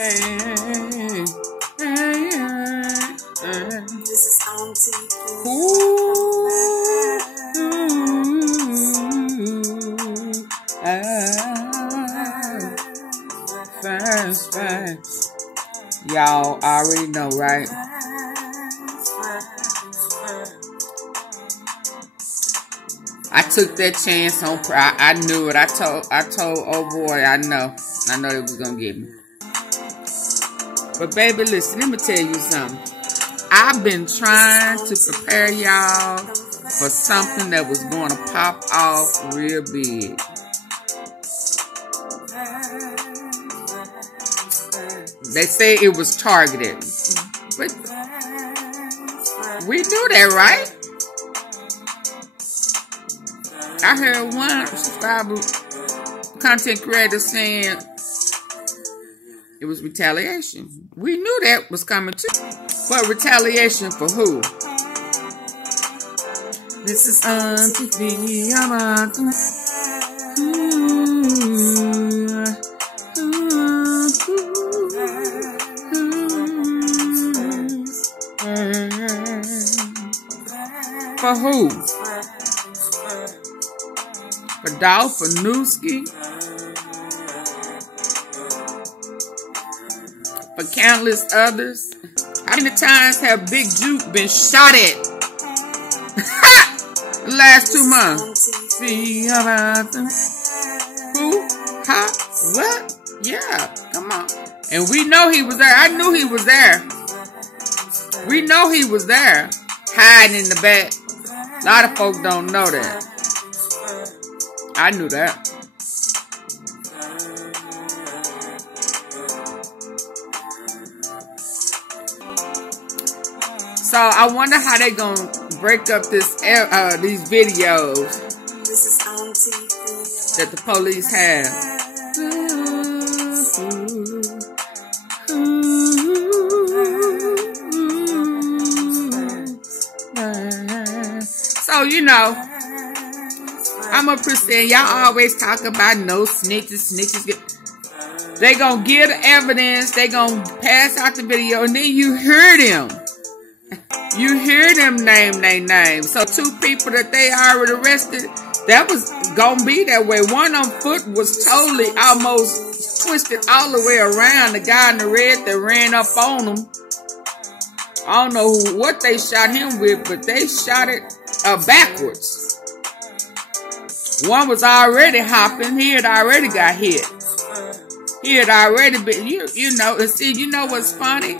This is on TV. Fast. Y'all already know, right? I took that chance on Pride. I knew it. I told oh boy, I know they was gonna get me. But baby, listen, let me tell you something. I've been trying to prepare y'all for something that was going to pop off real big. They say it was targeted, but we knew that, right? I heard one subscriber content creator saying it was retaliation. We knew that was coming too. But retaliation for who? This is on TV. For who? For Dolph, for NUSKIE, for countless others. How many times have BIGJOOK been shot at? The last 2 months. See about them. Who? How? What? Yeah, come on. And we know he was there. I knew he was there. We know he was there, hiding in the back. A lot of folks don't know that. I knew that. So I wonder how they gonna break up this these videos that the police have. So you know, I'm a percent. Y'all always talk about no snitches. They gonna give the evidence. They gonna pass out the video, and then you hear them. You hear them name their name. So 2 people that they already arrested, that was gonna be that way. One on foot was totally almost twisted all the way around. The guy in the red that ran up on him. I don't know what they shot him with, but they shot it backwards. One was already hopping. He had already got hit. He had already been, you know, and see, you know what's funny?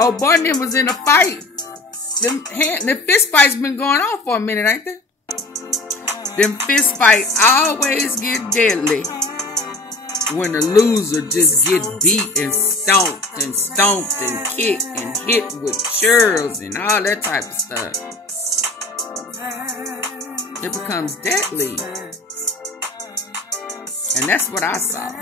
Oh, boy, them was in a fight. The fist fight's been going on for a minute, ain't they? Them fist fights always get deadly when the loser just get beat and stomped and kicked and hit with chairs and all that type of stuff. It becomes deadly. And that's what I saw.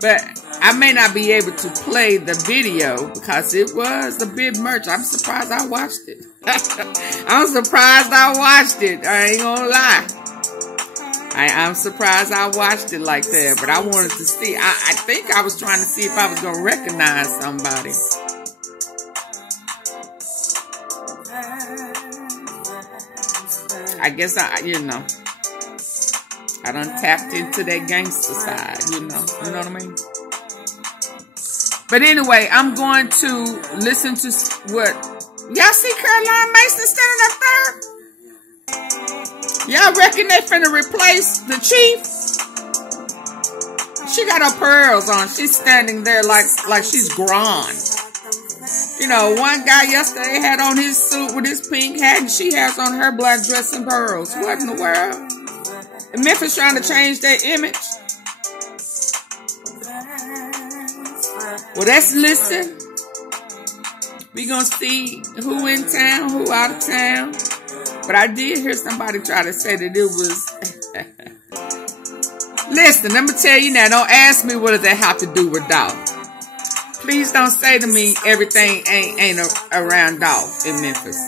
But I may not be able to play the video because it was a bit much. I'm surprised I watched it. I'm surprised I watched it. I ain't gonna lie. I'm surprised I watched it like that. But I wanted to see. I think I was trying to see if I was gonna recognize somebody. I guess you know, I done tapped into that gangster side, you know what I mean? But anyway, I'm going to listen to what, y'all see Caroline Mason standing up there? Y'all reckon they finna replace the chief? She got her pearls on, she's standing there like she's grown. You know, one guy yesterday had on his suit with his pink hat, and she has on her black dress and pearls. What in the world? And Memphis trying to change their image. Well, let's listen. We gonna see who in town, who out of town. But I did hear somebody try to say that it was... Listen, let me tell you now. Don't ask me what does that have to do with Dolph. Please don't say to me everything ain't around Dolph in Memphis,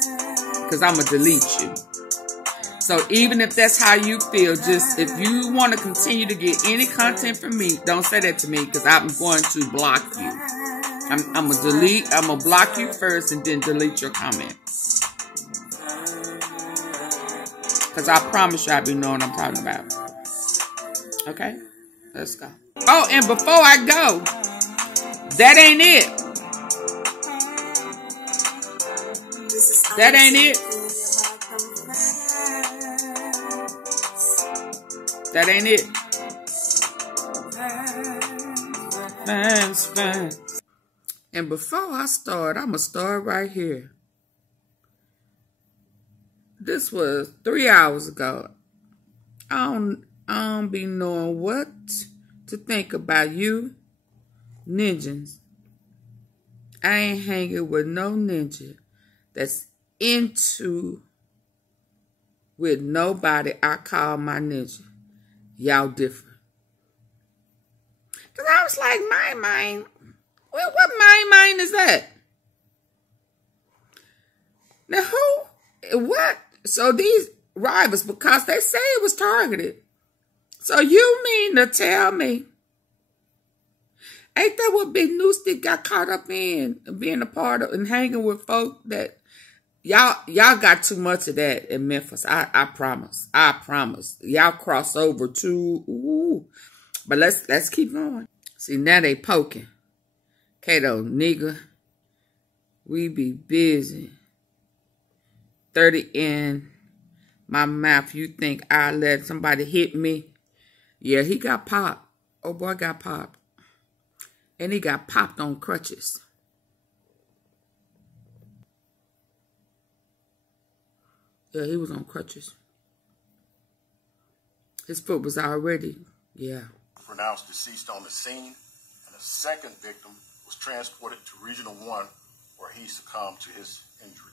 because I'm going to delete you. So even if that's how you feel, just if you want to continue to get any content from me, don't say that to me because I'm going to block you. I'm gonna block you first and then delete your comment. Because I promise you I be knowing what I'm talking about. Okay? Let's go. Oh, and before I go, that ain't it. That ain't it. That ain't it. Fans. And before I start, I'm going to start right here. This was 3 hours ago. I don't be knowing what to think about you ninjas. I ain't hanging with no ninja that's into with nobody I call my ninja. Y'all different. Because I was like, mine. Well, what mine is that? Now who? What? So these rivals, because they say it was targeted. So you mean to tell me, ain't that what Big NUSKIE got caught up in? Being a part of and hanging with folk that y'all got too much of that in Memphis. I promise. Y'all cross over too. Ooh. But let's keep going. See, now they poking. Kato, nigga, we be busy. 30 in my mouth. You think I let somebody hit me? Yeah, he got popped. Oh boy got popped. And he got popped on crutches. Yeah, he was on crutches. His foot was already, yeah. Pronounced deceased on the scene, and a second victim was transported to Regional 1 where he succumbed to his injuries.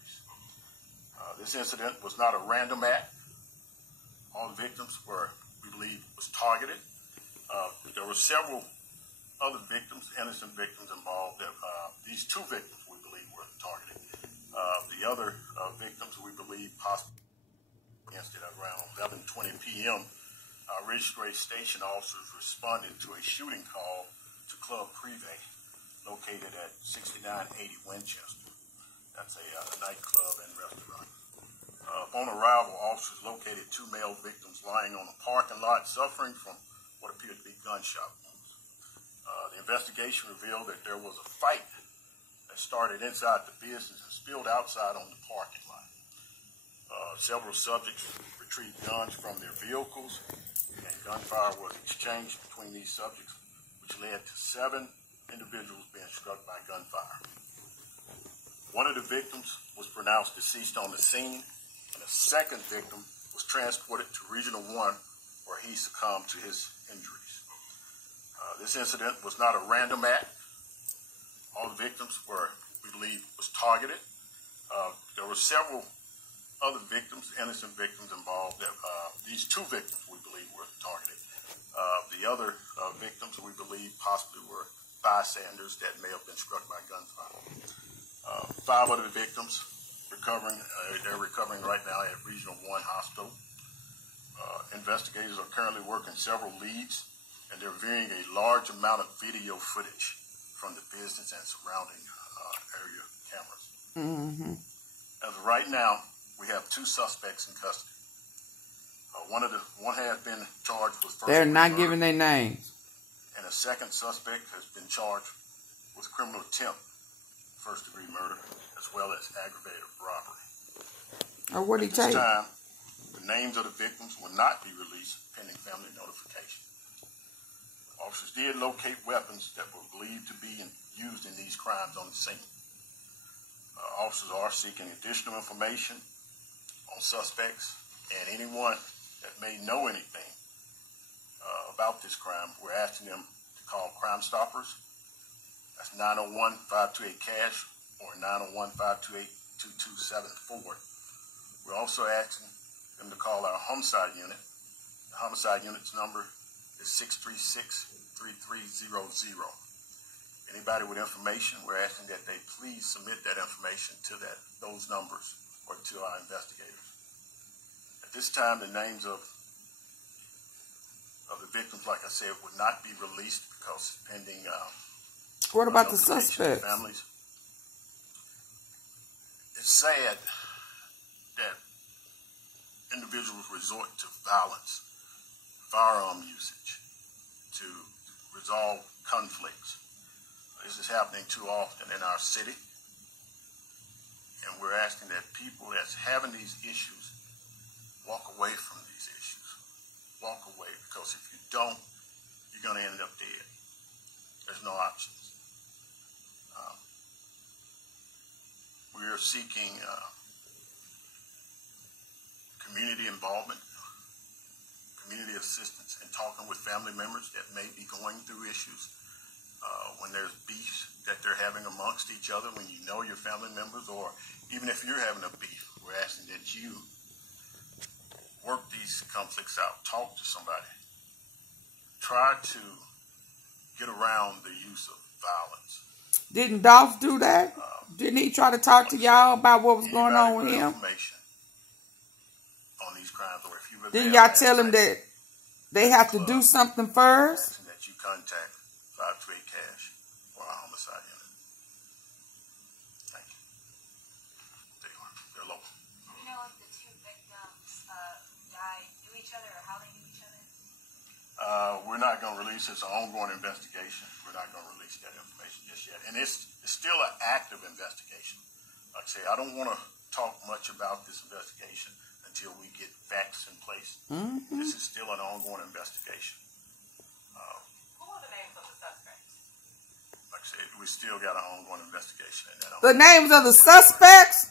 This incident was not a random act. All the victims were, we believe, was targeted. There were several other victims, innocent victims involved. These two victims, we believe, were targeted. The other victims, we believe, possibly against it around 11:20 p.m. Registration station officers responded to a shooting call to Club PRIVE, located at 6980 Winchester. That's a nightclub and restaurant. Upon arrival, officers located two male victims lying on a parking lot suffering from what appeared to be gunshot wounds. The investigation revealed that there was a fight that started inside the business and spilled outside on the parking lot. Several subjects retrieved guns from their vehicles, and gunfire was exchanged between these subjects, which led to 7 individuals being struck by gunfire. One of the victims was pronounced deceased on the scene, and a second victim was transported to Regional 1 where he succumbed to his injuries. This incident was not a random act. All the victims were, we believe, was targeted. There were several other victims, innocent victims involved. These two victims, we believe, were targeted. The other victims, we believe, possibly were bystanders that may have been struck by gunfire. 5 other victims recovering. They're recovering right now at Regional 1 Hospital. Investigators are currently working several leads, and they're viewing a large amount of video footage from the business and surrounding area cameras. Mm-hmm. As of right now, we have 2 suspects in custody. One has been charged with first-degree murder. They're not giving their names. And a second suspect has been charged with criminal attempt, first-degree murder, as well as aggravated robbery. Oh, what did he tell you? At this time, the names of the victims will not be released pending family notification. Officers did locate weapons that were believed to be used in these crimes on the scene. Officers are seeking additional information on suspects and anyone that may know anything about this crime. We're asking them to call Crime Stoppers. That's 901-528-CASH or 901-528-2274. We're also asking them to call our homicide unit. The homicide unit's number is 636-3300. Anybody with information, we're asking that they please submit that information to those numbers or to our investigators. At At this time, the names of the victims, like I said, would not be released because pending. What about the suspects? Families. It's sad that individuals resort to violence, firearm usage, to resolve conflicts. This is happening too often in our city, and we're asking that people that's having these issues walk away from these issues. Walk away, because if you don't, you're going to end up dead. There's no options. We are seeking community involvement, community assistance, and talking with family members that may be going through issues. When there's beef that they're having amongst each other, when you know your family members, or even if you're having a beef, we're asking that you work these conflicts out, talk to somebody, try to get around the use of violence. Didn't Dolph do that? Didn't he try to talk to y'all about what was going on with him? Information on these crimes, or if you didn't y'all tell him that they have to do something first? That you contact 528 Cash or our homicide unit. Thank you. They're local. Do you know if the two victims died, knew each other, or how they knew each other? We're not going to release it. It's an ongoing investigation. We're not going to release that information just yet. And it's still an active investigation. Like I say, I don't want to talk much about this investigation until we get facts in place. Mm-hmm. This is still an ongoing investigation. Who are the names of the suspects? Like I said, we still got an ongoing investigation. And that the names of the suspects?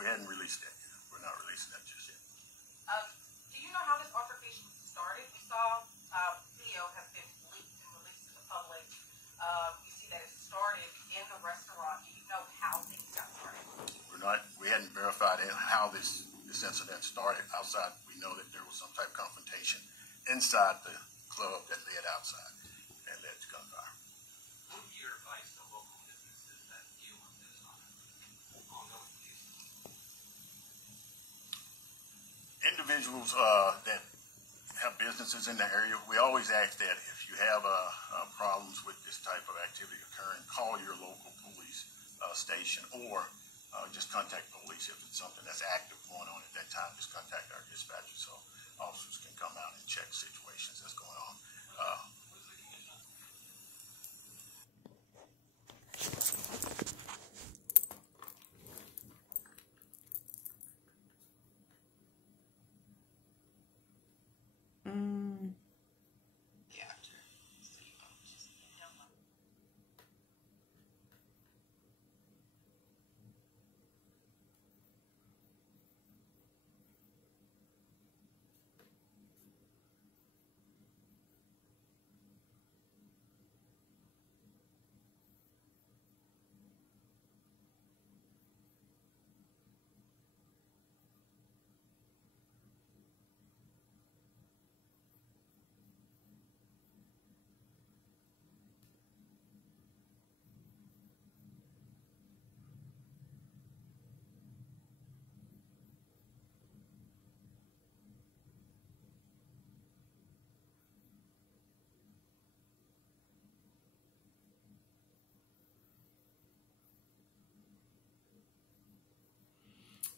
We hadn't released that yet. We're not releasing that just yet. Do you know how this altercation started? We saw video has been leaked and released to the public. We see that it started in the restaurant. Do you know how things got started? We hadn't verified how this incident started outside. We know that there was some type of confrontation inside the club that led outside and led to gunfire. What would be your advice to local businesses that deal with this on an ongoing basis? Individuals that have businesses in the area, we always ask that if you have problems with this type of activity occurring, call your local police station, or just contact police if it's something that's active going on at that time. Just contact our dispatcher so officers can come out and check situations that's going on.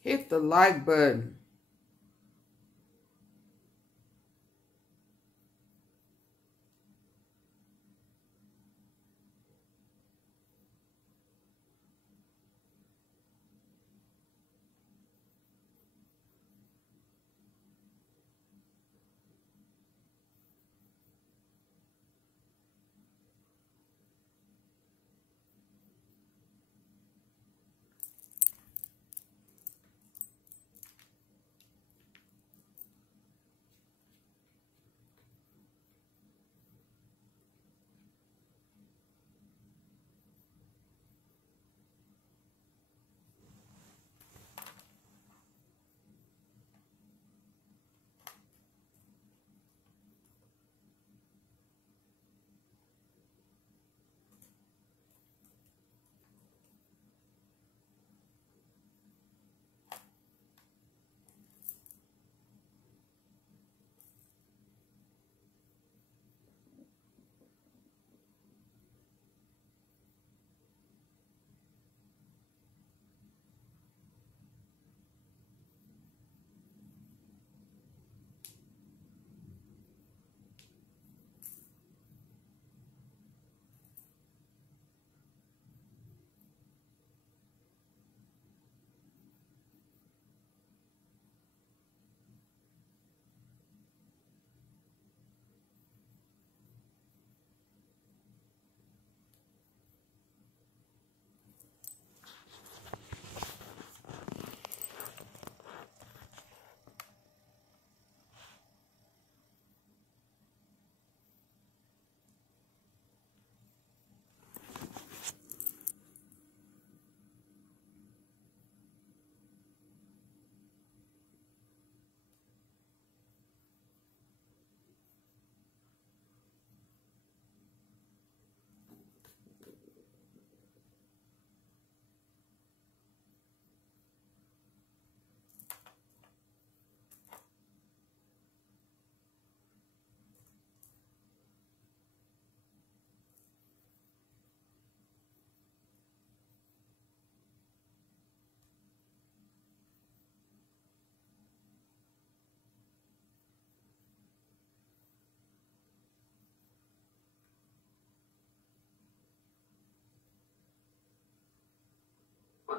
Hit the like button.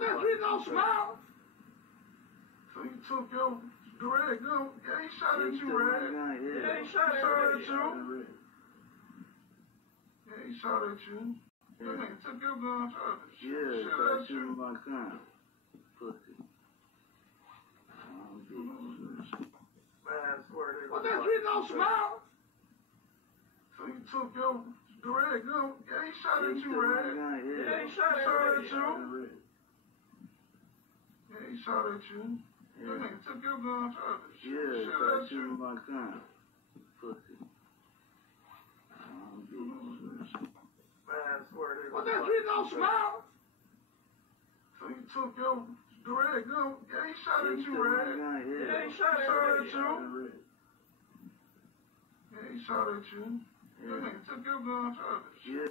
that you don't smile? So he took your direct gun. Yeah, he shot at you, Red. Yeah, he shot at you. Yeah, he shot at you. Yeah, he took your gun. Yeah, shot you with my gun. Pussy. What that you don't smile? So he took your direct gun. Yeah, he shot at you, Red. Yeah, he shot at you. Yeah, he shot at you. Yeah, he took your gun. Yeah, shot you with my gun. Pussy. What that you don't smile? So he took your direct gun. Yeah, he shot at you, Red. Yeah, he shot at you. Yeah, he shot at you. Yeah, he took your gun. Yeah.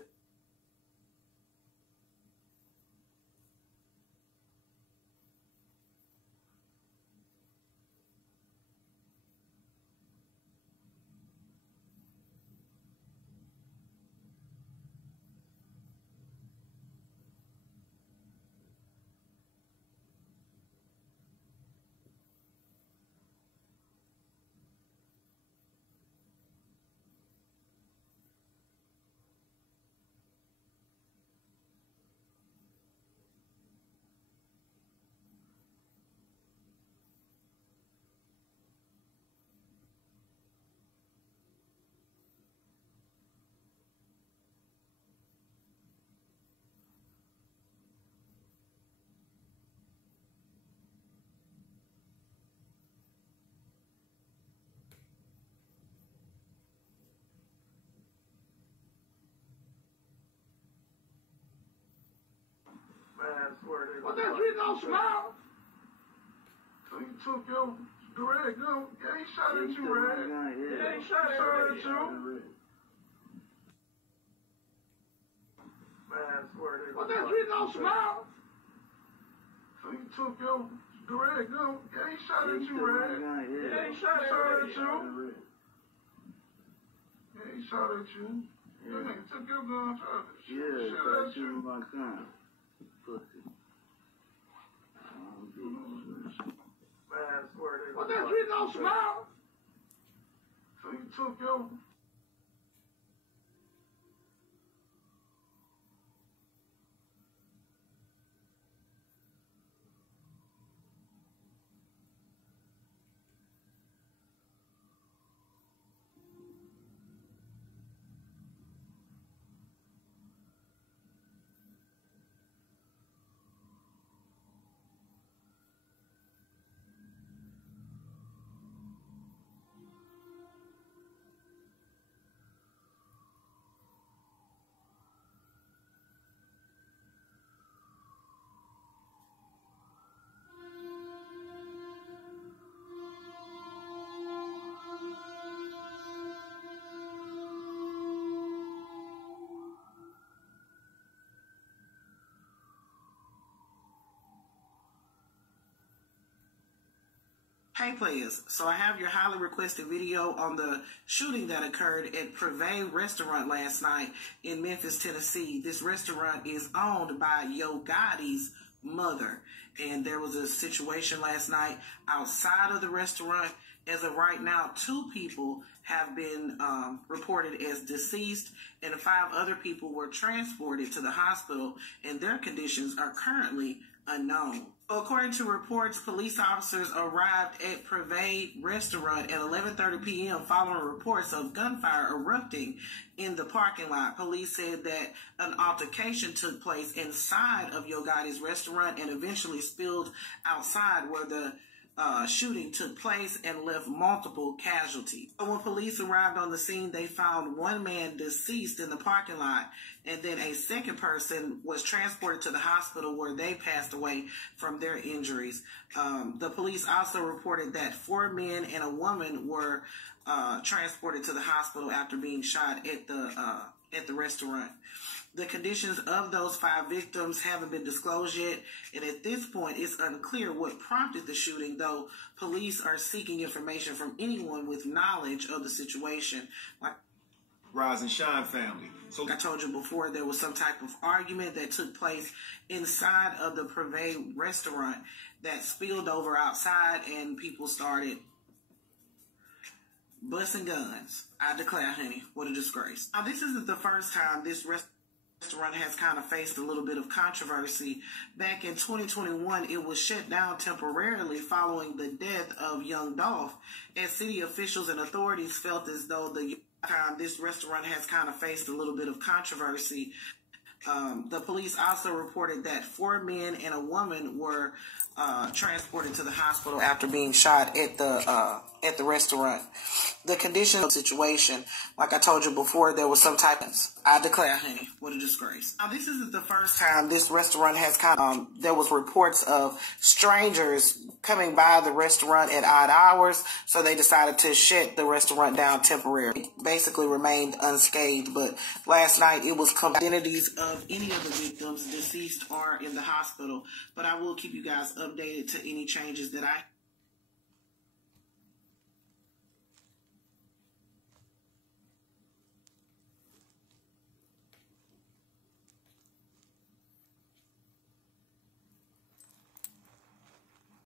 What that you don't smile? So he took your direct gun. Yeah, he shot at you, Red. Yeah, he shot at you. What that you don't smile? So he took your direct gun. Yeah, he shot at you, Red. Yeah, he shot at you. Yeah, he shot at you. Yeah, he took your gun. Yeah, shot you with my gun. Pussy. What that you don't smile? So he took your Hey players, so I have your highly requested video on the shooting that occurred at PRIVE restaurant last night in Memphis, Tennessee. This restaurant is owned by YOGOTTI's mother, and there was a situation last night outside of the restaurant. As of right now, 2 people have been reported as deceased, and 5 other people were transported to the hospital, and their conditions are currently unknown. According to reports, police officers arrived at PRIVE restaurant at 11:30 p.m. following reports of gunfire erupting in the parking lot. Police said that an altercation took place inside of YOGOTTI's restaurant and eventually spilled outside, where the shooting took place and left multiple casualties. So when police arrived on the scene, they found 1 man deceased in the parking lot, and then a second person was transported to the hospital where they passed away from their injuries. The police also reported that 4 men and a woman were transported to the hospital after being shot at the restaurant. The conditions of those 5 victims haven't been disclosed yet, and at this point, it's unclear what prompted the shooting, though police are seeking information from anyone with knowledge of the situation. Rise and Shine family. So like I told you before, there was some type of argument that took place inside of the PRIVE restaurant that spilled over outside, and people started busting guns. I declare, honey, what a disgrace. Now, this isn't the first time this restaurant has kind of faced a little bit of controversy. Back in 2021, it was shut down temporarily following the death of YoungDOLPH, as city officials and authorities felt as though this restaurant has kind of faced a little bit of controversy. The police also reported that 4 men and a woman were transported to the hospital after being shot at the restaurant. The condition of the situation, like I told you before, there was some type of, I declare, honey, what a disgrace. Now, this isn't the first time this restaurant has there was reports of strangers coming by the restaurant at odd hours, so they decided to shut the restaurant down temporarily. It basically remained unscathed, but last night it was identities of any of the victims, deceased or in the hospital. But I will keep you guys updated to any changes that I